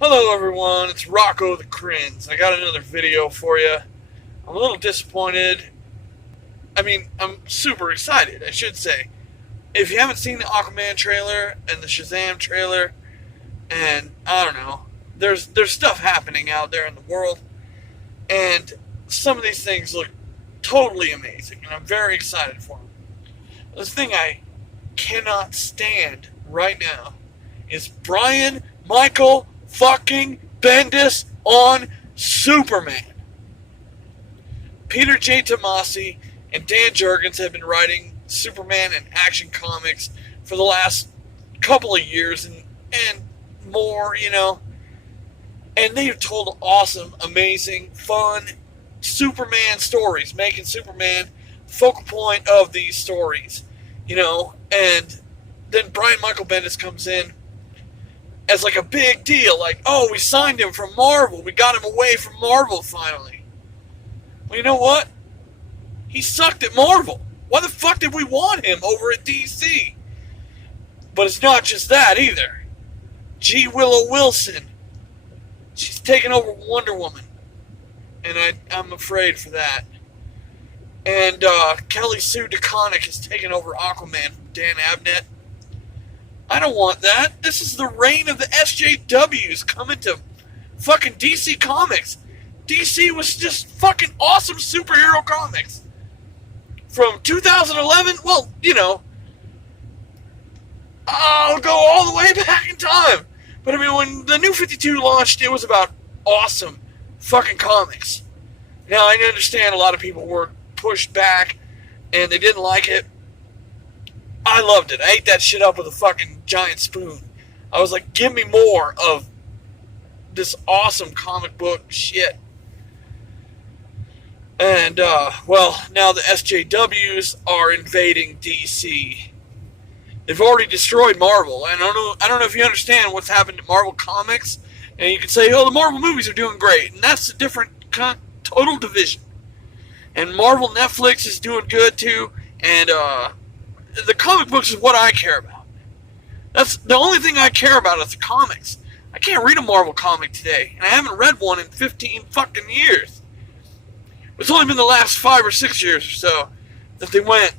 Hello everyone, it's Rocco the Crins. I got another video for you. I'm a little disappointed. I'm super excited, I should say. If you haven't seen the Aquaman trailer and the Shazam trailer, and I don't know, there's stuff happening out there in the world, and some of these things look totally amazing, and I'm very excited for them. The thing I cannot stand right now is Brian Michael fucking Bendis on Superman. Peter J. Tomasi and Dan Jurgens have been writing Superman and Action Comics for the last couple of years and more, and they have told awesome, amazing, fun Superman stories, making Superman focal point of these stories, and then Brian Michael Bendis comes in as like a big deal, like, oh, we signed him from Marvel, we got him away from Marvel finally. Well, you know what? He sucked at Marvel. Why the fuck did we want him over at DC? But it's not just that either. G. Willow Wilson, she's taken over Wonder Woman, and I'm afraid for that. And Kelly Sue DeConnick has taken over Aquaman from Dan Abnett. I don't want that. This is the reign of the SJWs coming to fucking DC Comics. DC was just fucking awesome superhero comics. From 2011, well, I'll go all the way back in time. But when the New 52 launched, it was about awesome fucking comics. Now, I understand a lot of people were pushed back and they didn't like it. I loved it. I ate that shit up with a fucking giant spoon. I was like, give me more of this awesome comic book shit. And, now the SJWs are invading DC. They've already destroyed Marvel. And I don't know if you understand what's happened to Marvel Comics. And you can say, oh, the Marvel movies are doing great. And that's a different total division. And Marvel Netflix is doing good, too. And, the comic books is what I care about. That's the only thing I care about is the comics. I can't read a Marvel comic today, and I haven't read one in 15 fucking years. It's only been the last 5 or 6 years or so that they went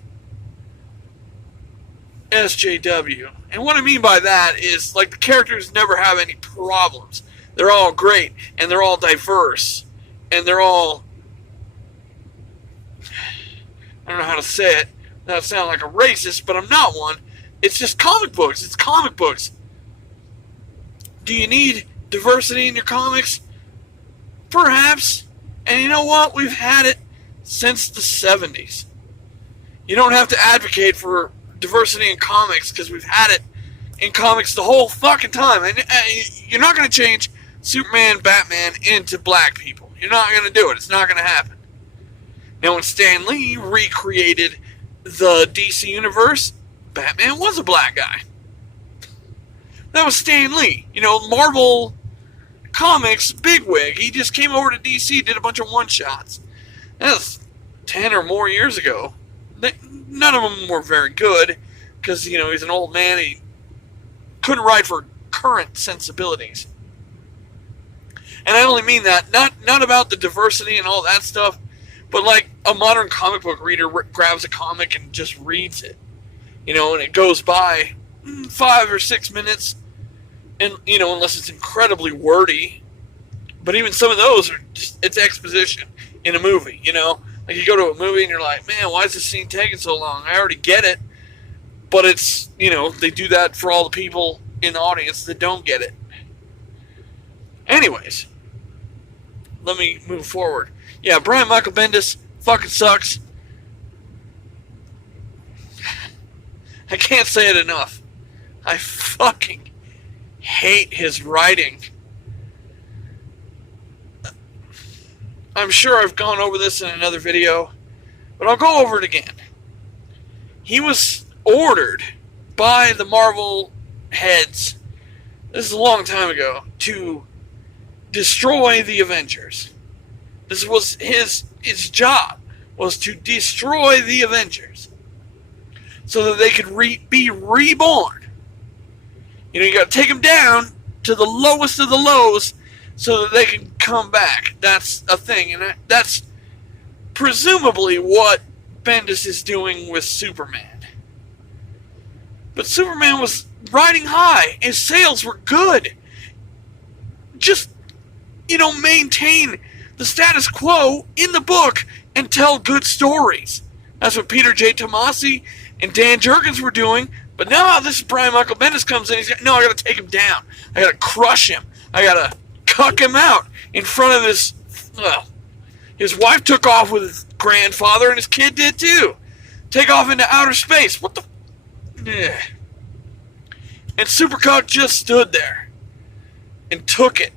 SJW. And what I mean by that is, like, the characters never have any problems. They're all great, and they're all diverse, and they're all, I don't know how to say it, not sound like a racist, but I'm not one. It's just comic books. It's comic books. Do you need diversity in your comics? Perhaps. And you know what? We've had it since the 70s. You don't have to advocate for diversity in comics because we've had it in comics the whole fucking time. And you're not going to change Superman, Batman into black people. You're not going to do it. It's not going to happen. Now, when Stan Lee recreated the DC Universe, Batman was a black guy. That was Stan Lee. Marvel Comics bigwig. He just came over to DC, did a bunch of one-shots. That was 10 or more years ago. None of them were very good because, he's an old man. He couldn't write for current sensibilities. And I only mean that, not about the diversity and all that stuff, but like a modern comic book reader grabs a comic and just reads it, and it goes by 5 or 6 minutes, and unless it's incredibly wordy. But even some of those are it's exposition in a movie. Like you go to a movie and you're like, man, why is this scene taking so long? I already get it, but it's they do that for all the people in the audience that don't get it. Anyways, let me move forward. Yeah, Brian Michael Bendis fucking sucks. I can't say it enough. I fucking hate his writing. I'm sure I've gone over this in another video, but I'll go over it again. He was ordered by the Marvel heads, this is a long time ago, to destroy the Avengers. This was his job, was to destroy the Avengers so that they could be reborn. You got to take them down to the lowest of the lows so that they can come back. That's a thing, and that's presumably what Bendis is doing with Superman. But Superman was riding high. His sales were good. Just, maintain the status quo in the book and tell good stories. That's what Peter J. Tomasi and Dan Jurgens were doing. But now this Brian Michael Bendis comes in. I got to take him down. I got to crush him. I got to cuck him out in front of his... Well, his wife took off with his grandfather, and his kid did too. Take off into outer space. What the... Yeah. And Supercuck just stood there and took it.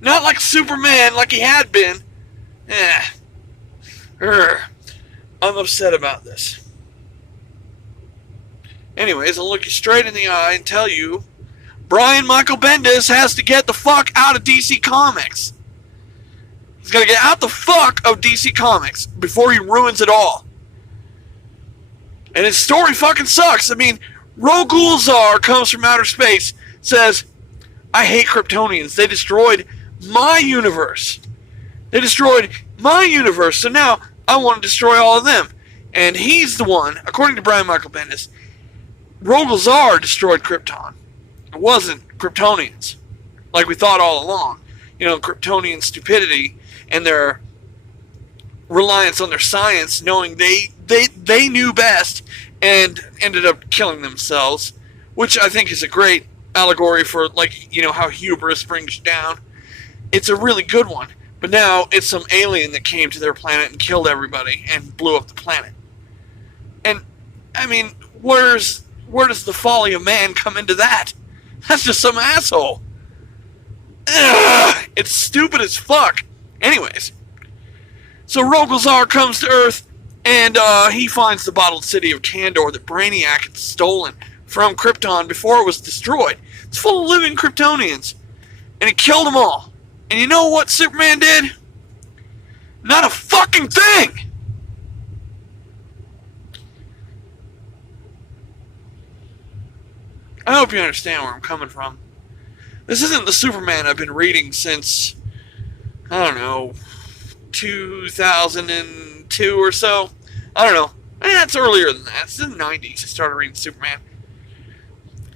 Not like Superman, like he had been. I'm upset about this. Anyways, I'll look you straight in the eye and tell you, Brian Michael Bendis has to get the fuck out of DC Comics. He's got to get out the fuck of DC Comics before he ruins it all. And his story fucking sucks. I mean, Rogulzar comes from outer space, says, I hate Kryptonians. They destroyed my universe. They destroyed my universe, so now I want to destroy all of them. And he's the one, according to Brian Michael Bendis, Rogulzar destroyed Krypton. It wasn't Kryptonians, like we thought all along. Kryptonian stupidity and their reliance on their science, knowing they knew best and ended up killing themselves, which I think is a great allegory for, how hubris brings you down. It's a really good one. But now it's some alien that came to their planet and killed everybody and blew up the planet. And, I mean, where does the folly of man come into that? That's just some asshole. Ugh, it's stupid as fuck. Anyways, so Rogulzar comes to Earth, and he finds the bottled city of Kandor that Brainiac had stolen from Krypton before it was destroyed. It's full of living Kryptonians, and he killed them all. And you know what Superman did? Not a fucking thing! I hope you understand where I'm coming from. This isn't the Superman I've been reading since, 2002 or so. I don't know. That's earlier than that. It's in the 90s I started reading Superman.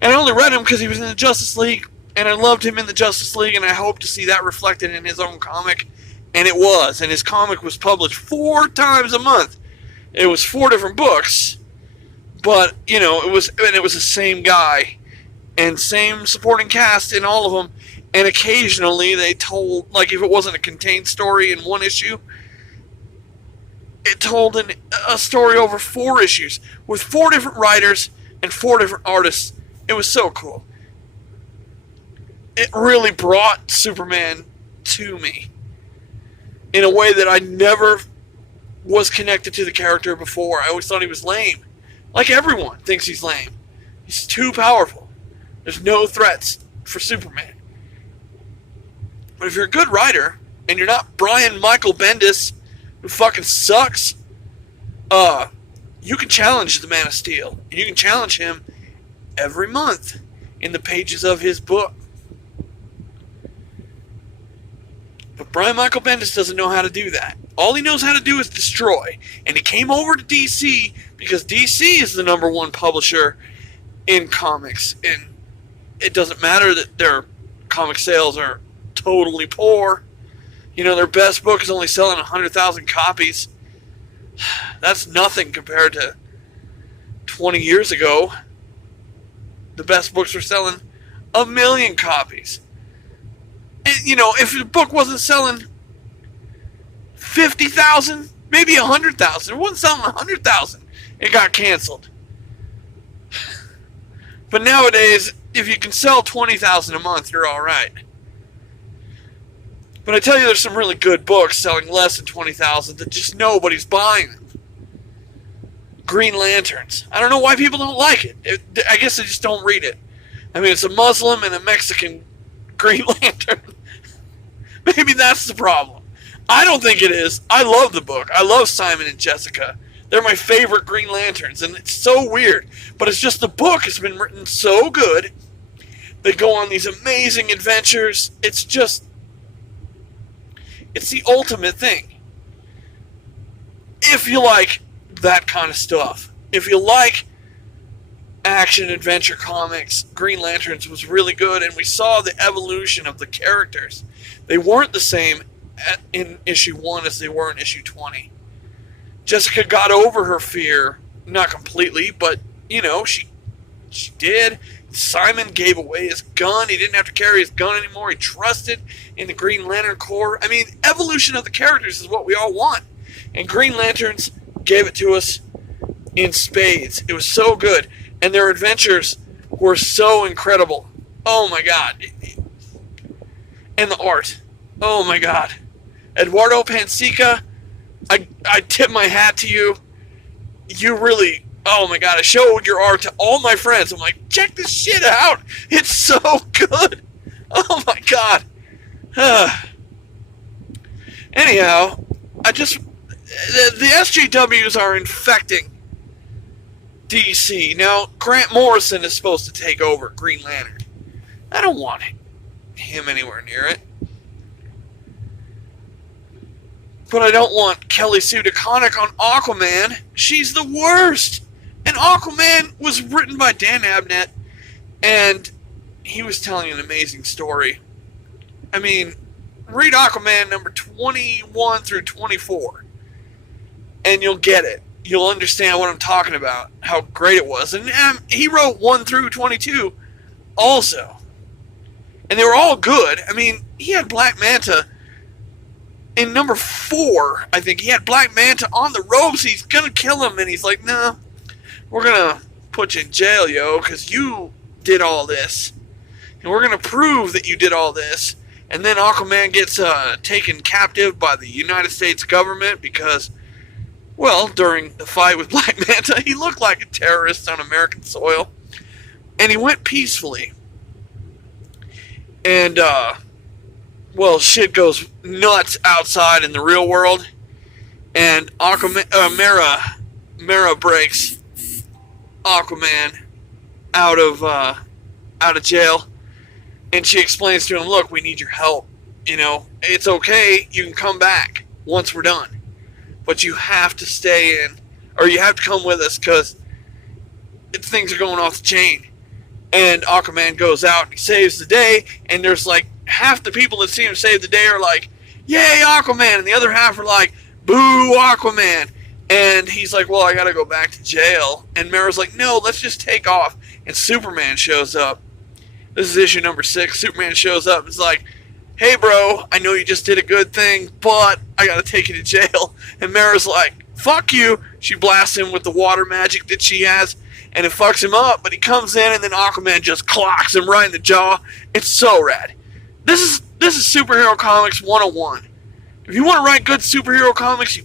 And I only read him because he was in the Justice League, and I loved him in the Justice League, and I hope to see that reflected in his own comic. And it was. And his comic was published 4 times a month. It was 4 different books, but, it was the same guy and same supporting cast in all of them. And occasionally they told, if it wasn't a contained story in one issue, it told a story over 4 issues with 4 different writers and 4 different artists. It was so cool. It really brought Superman to me in a way that I never was connected to the character before. I always thought he was lame. Like everyone thinks he's lame. He's too powerful. There's no threats for Superman. But if you're a good writer, and you're not Brian Michael Bendis, who fucking sucks, you can challenge the Man of Steel. And you can challenge him every month in the pages of his book. But Brian Michael Bendis doesn't know how to do that. All he knows how to do is destroy. And he came over to DC because DC is the #1 publisher in comics. And it doesn't matter that their comic sales are totally poor. Their best book is only selling 100,000 copies. That's nothing compared to 20 years ago. The best books were selling 1 million copies. And, if the book wasn't selling 50,000, maybe 100,000, it wasn't selling 100,000, it got canceled. But nowadays, if you can sell 20,000 a month, you're alright. But I tell you, there's some really good books selling less than 20,000 that just nobody's buying them. Green Lanterns. I don't know why people don't like it. I guess they just don't read it. I mean, it's a Muslim and a Mexican Green Lantern. Maybe that's the problem. I don't think it is. I love the book. I love Simon and Jessica. They're my favorite Green Lanterns, and it's so weird. But it's just the book has been written so good They go on these amazing adventures. It's the ultimate thing. If you like that kind of stuff, if you like action adventure comics, Green Lanterns was really good, and we saw the evolution of the characters. They weren't the same in issue 1 as they were in issue 20. Jessica got over her fear, not completely, but, she did. Simon gave away his gun. He didn't have to carry his gun anymore. He trusted in the Green Lantern Corps. I mean, evolution of the characters is what we all want. And Green Lanterns gave it to us in spades. It was so good. And their adventures were so incredible. Oh my God. And the art. Oh my God. Eduardo Pansica, I tip my hat to you. You really, oh my God, I showed your art to all my friends. I'm like, check this shit out. It's so good. Oh my God. Anyhow, the SJWs are infecting DC. Now, Grant Morrison is supposed to take over Green Lantern. I don't want him anywhere near it. But I don't want Kelly Sue DeConnick on Aquaman. She's the worst. And Aquaman was written by Dan Abnett, and he was telling an amazing story. I mean, read Aquaman number 21 through 24, and you'll get it. You'll understand what I'm talking about, how great it was. And he wrote 1 through 22 also. And they were all good. I mean, he had Black Manta in number 4, I think. He had Black Manta on the ropes. He's going to kill him. And he's like, no, we're going to put you in jail, yo, because you did all this. And we're going to prove that you did all this. And then Aquaman gets taken captive by the United States government because, well, during the fight with Black Manta, he looked like a terrorist on American soil. And he went peacefully. And, well, shit goes nuts outside in the real world. And Mera breaks Aquaman out of jail. And she explains to him, look, we need your help. It's okay. You can come back once we're done. But you have to stay in, or you have to come with us because things are going off the chain. And Aquaman goes out and he saves the day. And there's like half the people that see him save the day are like, yay, Aquaman. And the other half are like, boo, Aquaman. And he's like, well, I got to go back to jail. And Mera's like, no, let's just take off. And Superman shows up. This is issue number 6. Superman shows up and is like, hey, bro, I know you just did a good thing, but I got to take you to jail. And Mera's like, fuck you. She blasts him with the water magic that she has, and it fucks him up. But he comes in, and then Aquaman just clocks him right in the jaw. It's so rad. This is superhero comics 101. If you want to write good superhero comics, you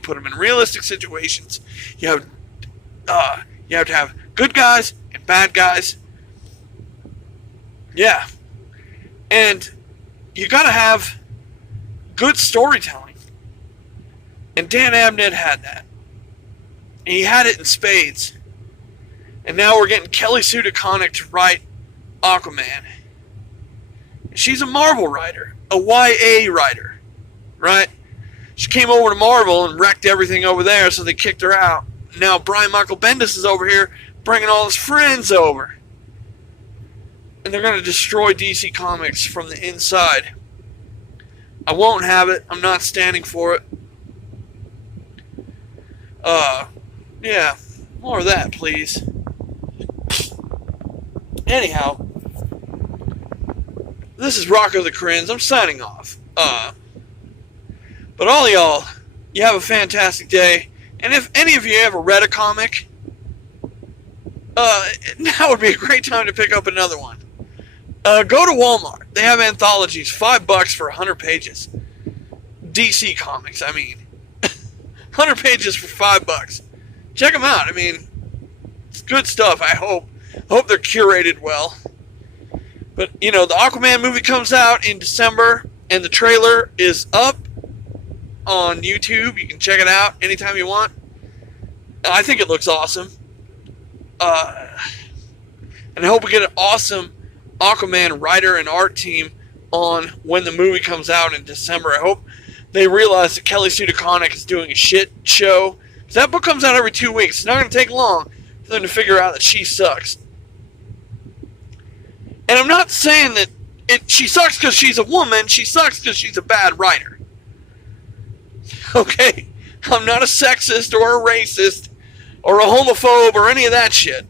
put them in realistic situations. You have to have good guys and bad guys. Yeah. And you gotta have good storytelling. And Dan Abnett had that. And he had it in spades. And now we're getting Kelly Sue DeConnick to write Aquaman. She's a Marvel writer. A YA writer. Right? She came over to Marvel and wrecked everything over there, so they kicked her out. Now Brian Michael Bendis is over here bringing all his friends over. And they're going to destroy DC Comics from the inside. I won't have it. I'm not standing for it. Yeah. More of that, please. Anyhow. This is Rocco the Crins. I'm signing off. But all y'all, you have a fantastic day. And if any of you ever read a comic, now would be a great time to pick up another one. Go to Walmart. They have anthologies, $5 for 100 pages. DC Comics, I mean. 100 pages for $5. Check them out. I mean, it's good stuff, I hope. I hope they're curated well. But, the Aquaman movie comes out in December, and the trailer is up on YouTube. You can check it out anytime you want. I think it looks awesome. And I hope we get an awesome Aquaman writer and art team on when the movie comes out in December. I hope they realize that Kelly Sue DeConnick is doing a shit show. Because that book comes out every 2 weeks. It's not going to take long for them to figure out that she sucks. And I'm not saying that she sucks because she's a woman. She sucks because she's a bad writer. Okay? I'm not a sexist or a racist or a homophobe or any of that shit.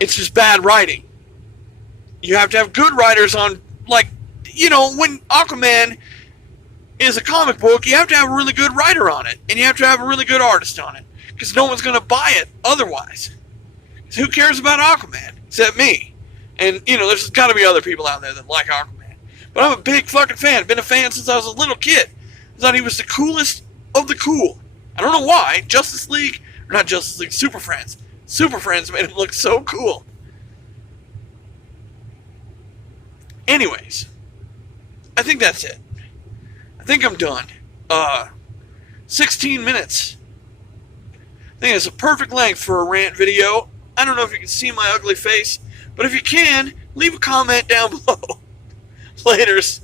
It's just bad writing. You have to have good writers on, like, you know, when Aquaman is a comic book, you have to have a really good writer on it. And you have to have a really good artist on it. Because no one's going to buy it otherwise. Who cares about Aquaman? Except me. And, you know, there's got to be other people out there that like Aquaman. But I'm a big fucking fan. Been a fan since I was a little kid. I thought he was the coolest of the cool. I don't know why. Justice League, or not Justice League, Super Friends. Super Friends made him look so cool. Anyways, I think that's it. I think I'm done. 16 minutes. I think it's a perfect length for a rant video. I don't know if you can see my ugly face, but if you can, leave a comment down below. Laters.